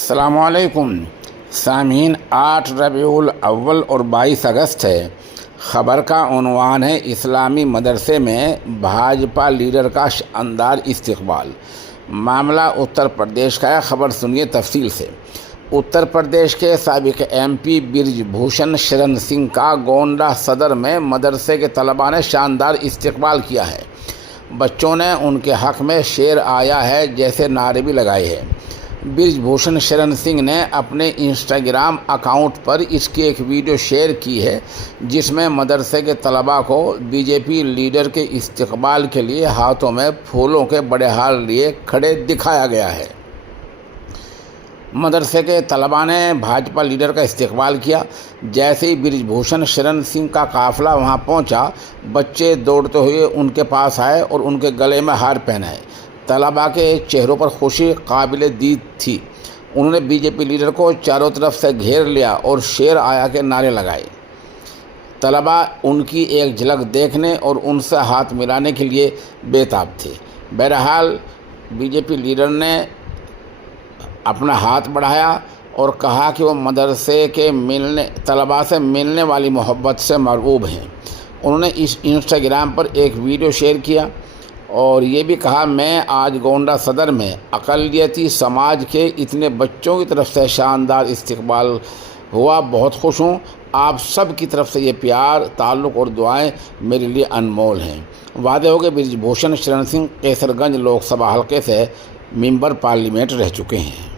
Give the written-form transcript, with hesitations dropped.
السلام علیکم سامعین، 8 ربیع الاول اور 22 اگست ہے۔ خبر کا عنوان ہے اسلامی مدرسے میں بھاجپا لیڈر کا شاندار استقبال۔ معاملہ اتر پردیش کا ہے، خبر سنیے تفصیل سے۔ اتر پردیش کے سابق ایم پی برج بھوشن شرن سنگھ کا گونڈہ صدر میں مدرسے کے طلباء نے شاندار استقبال کیا ہے۔ بچوں نے ان کے حق میں شیر آیا ہے جیسے نعرے بھی لگائے ہیں۔ برج بھوشن شرن سنگھ نے اپنے انسٹاگرام اکاؤنٹ پر اس کی ایک ویڈیو شیئر کی ہے، جس میں مدرسے کے طلباء کو بی جے پی لیڈر کے استقبال کے لیے ہاتھوں میں پھولوں کے بڑے ہار لیے کھڑے دکھایا گیا ہے۔ مدرسے کے طلباء نے بھاجپا لیڈر کا استقبال کیا۔ جیسے ہی برج بھوشن شرن سنگھ کا قافلہ وہاں پہنچا، بچے دوڑتے ہوئے ان کے پاس آئے اور ان کے گلے میں ہار پہنائے۔ طلباء کے چہروں پر خوشی قابل دید تھی۔ انہوں نے بی جے پی لیڈر کو چاروں طرف سے گھیر لیا اور شیر آیا کے نعرے لگائے۔ طلباء ان کی ایک جھلک دیکھنے اور ان سے ہاتھ ملانے کے لیے بے تاب تھے۔ بہرحال بی جے پی لیڈر نے اپنا ہاتھ بڑھایا اور کہا کہ وہ مدرسے کے طلباء سے ملنے والی محبت سے مرعوب ہیں۔ انہوں نے اس انسٹاگرام پر ایک ویڈیو شیئر کیا اور یہ بھی کہا، میں آج گونڈہ صدر میں اقلیتی سماج کے اتنے بچوں کی طرف سے شاندار استقبال ہوا، بہت خوش ہوں۔ آپ سب کی طرف سے یہ پیار، تعلق اور دعائیں میرے لیے انمول ہیں۔ واضح ہو کہ برج بھوشن شرن سنگھ کیسر گنج لوک سبھا حلقے سے ممبر پارلیمنٹ رہ چکے ہیں۔